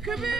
قرية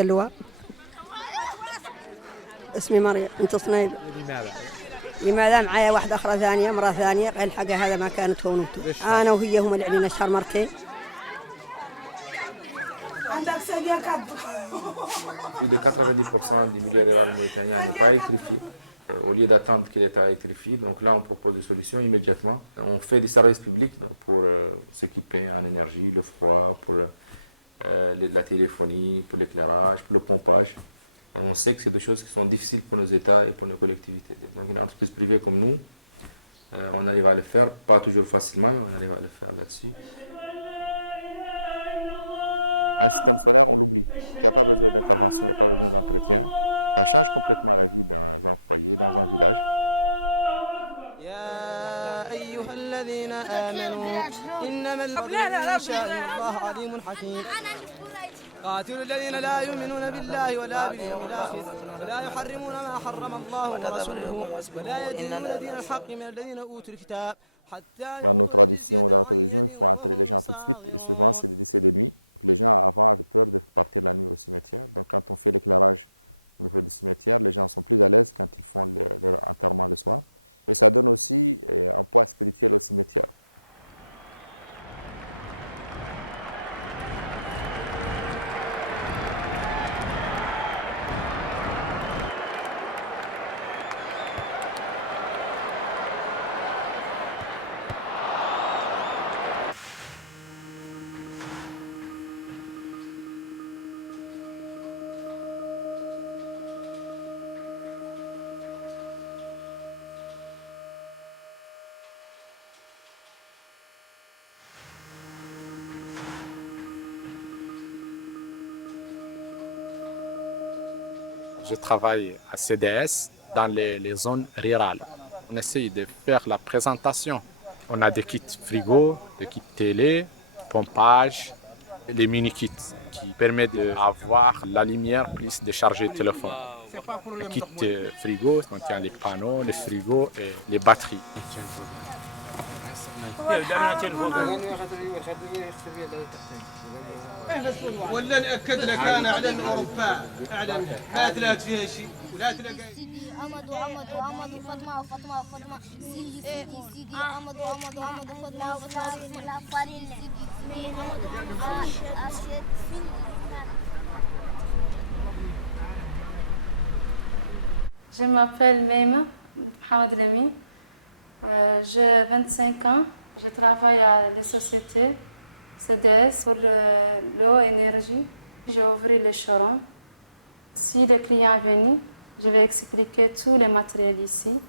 اللواء. اسمي مريم انت صنيب. لماذا معايا واحدة أخرى ثانية امرأة ثانية قال حاجة هذا ما كانت هونته أنا وهي هم اللي علينا الشهر مرتين. عندك صديقة Plus de 90% des milliers de Mauritaniens n'ont pas électrifié. Au lieu d'attendre qu'il ait à électrifier, donc là on propose des solutions immédiatement. On fait des services publics pour s'équiper en énergie, le froid, pour la téléphonie, pour l'éclairage, pour le pompage. On sait que c'est des choses qui sont difficiles pour nos États et pour nos collectivités. Donc une entreprise privée comme nous, on arrive à le faire, pas toujours facilement, mais on arrive à le faire là-dessus. الذين آمنوا إنما البغي شائر الله عليم حكيم قاتلوا الذين لا يؤمنون بالله ولا باليوم الآخر ولا يحرمون ما حرم الله ورسوله ولا يدينون دين الحق من الذين أوتوا الكتاب حتى يعطوا الجزية عن يد وهم صاغرون. Je travaille à CDS dans les zones rurales. On essaye de faire la présentation. On a des kits frigo, des kits télé, pompage, les mini-kits qui permettent d'avoir la lumière plus de charger le téléphone. Le kit frigo contient les panneaux, les frigos et les batteries. ولا نأكد لك أنا أعلن أوروبا أعلن ما تلاقي فيها شيء ولا تلاقي سيدي أمد فاطمة سيدي أمد فاطمة الأفارين سيدي أمد Je m'appelle Meima Mohamed Lemi. J'ai 25 ans. Je travaille à la société CDS pour l'eau et l'énergie. J'ai ouvert le showroom. Si le client est venu, je vais expliquer tous les matériels ici.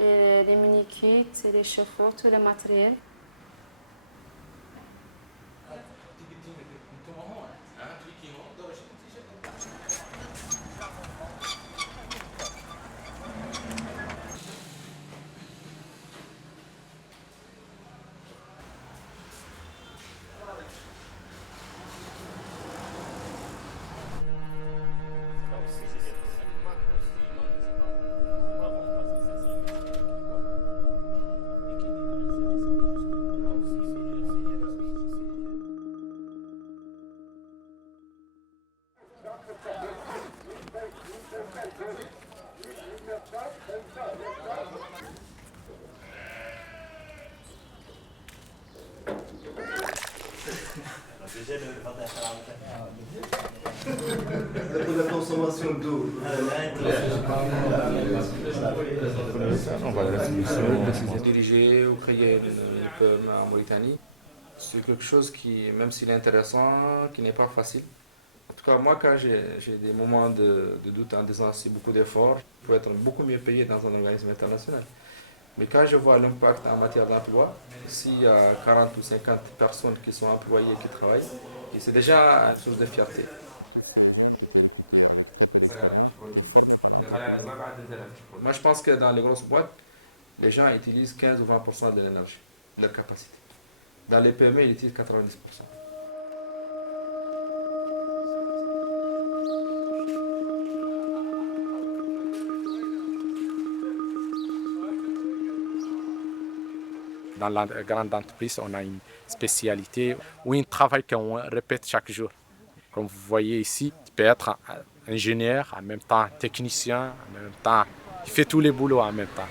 Et les mini-kits, les chauffe-eau, tout le matériel. La consommation d'eau. On va la distribution dirigée ou créer en Mauritanie. C'est quelque chose qui, même s'il est intéressant, qui n'est pas facile. En tout cas, moi, quand j'ai des moments de doute en disant c'est beaucoup d'efforts, il faut être beaucoup mieux payé dans un organisme international. Mais quand je vois l'impact en matière d'emploi, s'il y a 40 ou 50 personnes qui sont employées, qui travaillent, c'est déjà une source de fierté. Moi, je pense que dans les grosses boîtes, les gens utilisent 15 ou 20% de l'énergie, de leur capacité. Dans les PME, ils utilisent 90%. Dans la grande entreprise, on a une spécialité ou un travail qu'on répète chaque jour. Comme vous voyez ici, il peut être ingénieur, en même temps technicien, en même temps, il fait tous les boulots en même temps.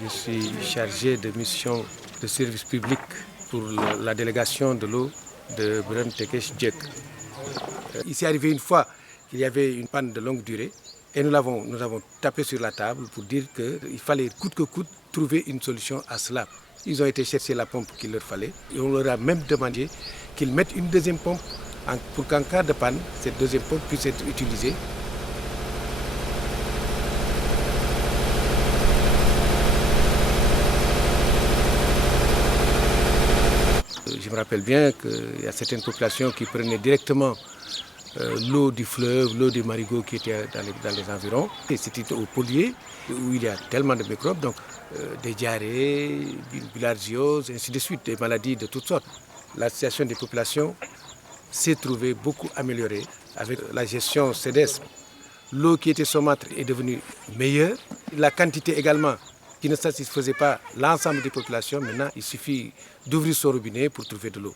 Je suis chargé de mission de service public pour la délégation de l'eau de Biran Tekesh Djek. Il s'est arrivé une fois qu'il y avait une panne de longue durée et nous avons tapé sur la table pour dire qu'il fallait coûte que coûte trouver une solution à cela. Ils ont été chercher la pompe qu'il leur fallait et on leur a même demandé qu'ils mettent une deuxième pompe pour qu'en cas de panne, cette deuxième pompe puisse être utilisée. Je me rappelle bien qu'il y a certaines populations qui prenaient directement l'eau du fleuve, l'eau des marigots qui étaient dans les environs. Et c'était au Polier où il y a tellement de microbes, donc des diarrhées, bilharziose, ainsi de suite, des maladies de toutes sortes. La situation des populations s'est trouvée beaucoup améliorée avec la gestion CEDES. L'eau qui était saumâtre est devenue meilleure. La quantité également qui ne satisfaisait pas l'ensemble des populations, maintenant il suffit d'ouvrir son robinet pour trouver de l'eau.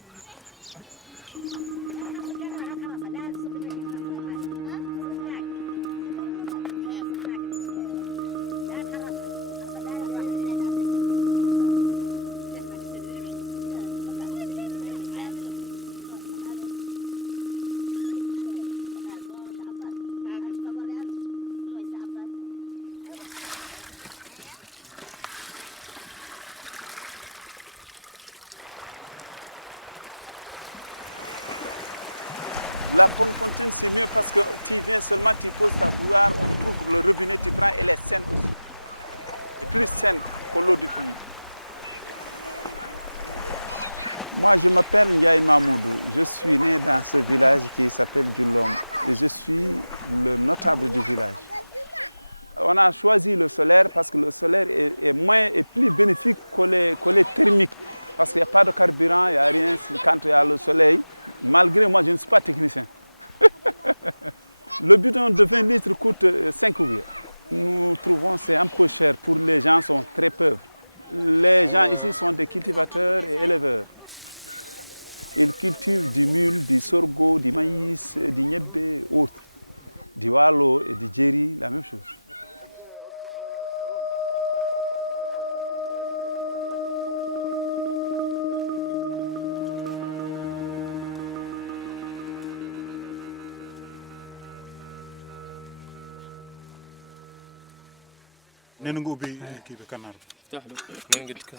ننقو بي كيف كنار. افتح له ما قلت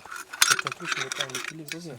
لك.